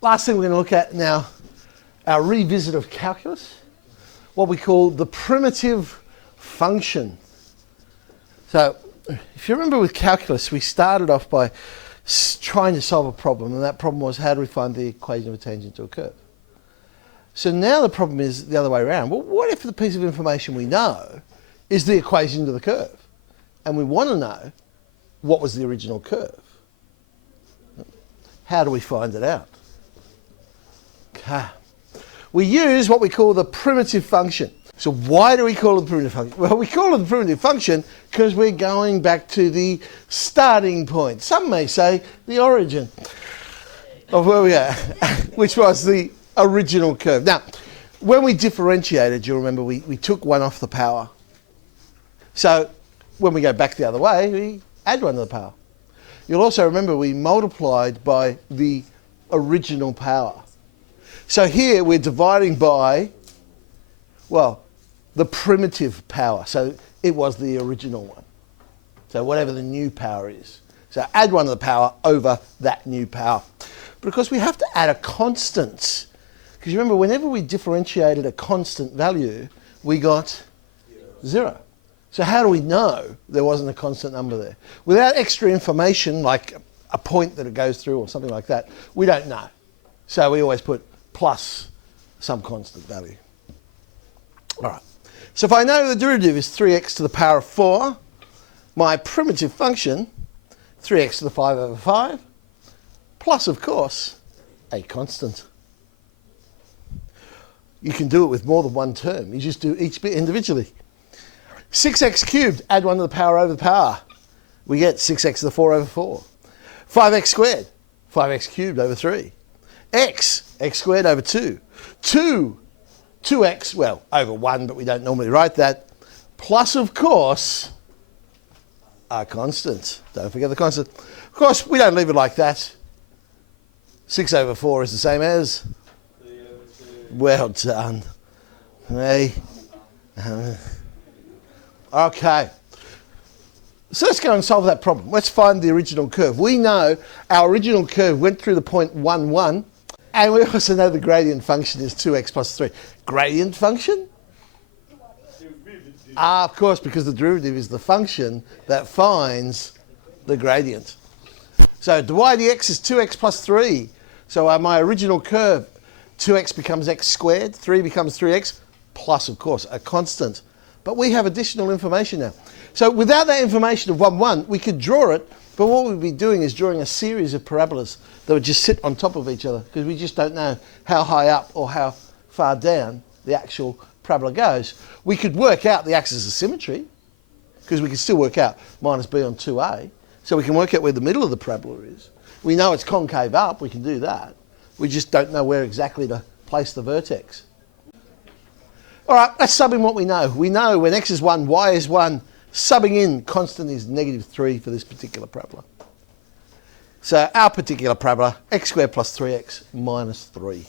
last thing we're going to look at now, our revisit of calculus, what we call the primitive function. So if you remember with calculus, we started off by trying to solve a problem, and that problem was how do we find the equation of a tangent to a curve. So now the problem is the other way around. Well, what if the piece of information we know is the equation to the curve? And we want to know what was the original curve. How do we find it out? Okay. We use what we call the primitive function. So why do we call it the primitive function? Well, we call it the primitive function because we're going back to the starting point. Some may say the origin of where we are, which was the original curve. Now, when we differentiated, you'll remember we took one off the power. So when we go back the other way, we add one to the power. You'll also remember we multiplied by the original power. So here we're dividing by, well, the primitive power. So it was the original one. So whatever the new power is. So add one to the power over that new power. But of course we have to add a constant. Because you remember, whenever we differentiated a constant value, we got 0. So how do we know there wasn't a constant number there? Without extra information, like a point that it goes through or something like that, we don't know. So we always put plus some constant value. All right. So if I know the derivative is 3x to the power of 4, my primitive function, 3x to the 5 over 5, plus, of course, a constant. You can do it with more than one term. You just do each bit individually. 6x cubed, add 1 to the power over the power. We get 6x to the 4 over 4. 5x squared, 5x cubed over 3. X squared over 2. 2x, well, over 1, but we don't normally write that. Plus, of course, a constant. Don't forget the constant. Of course, we don't leave it like that. 6 over 4 is the same as? Well done. Hey. Okay. So let's go and solve that problem. Let's find the original curve. We know our original curve went through the point 1, 1, and we also know the gradient function is 2x plus 3. Gradient function? Of course, because the derivative is the function that finds the gradient. So dy dx is 2x plus 3. So my original curve, 2x becomes x squared, 3 becomes 3x, plus, of course, a constant. But we have additional information now. So without that information of 1, 1, we could draw it, but what we'd be doing is drawing a series of parabolas that would just sit on top of each other, because we just don't know how high up or how far down the actual parabola goes. We could work out the axis of symmetry, because we can still work out minus b on 2a, so we can work out where the middle of the parabola is. We know it's concave up, we can do that. We just don't know where exactly to place the vertex. All right, let's sub in what we know. We know when x is 1, y is 1, subbing in constant is negative 3 for this particular parabola. So our particular parabola, x squared plus 3x minus 3.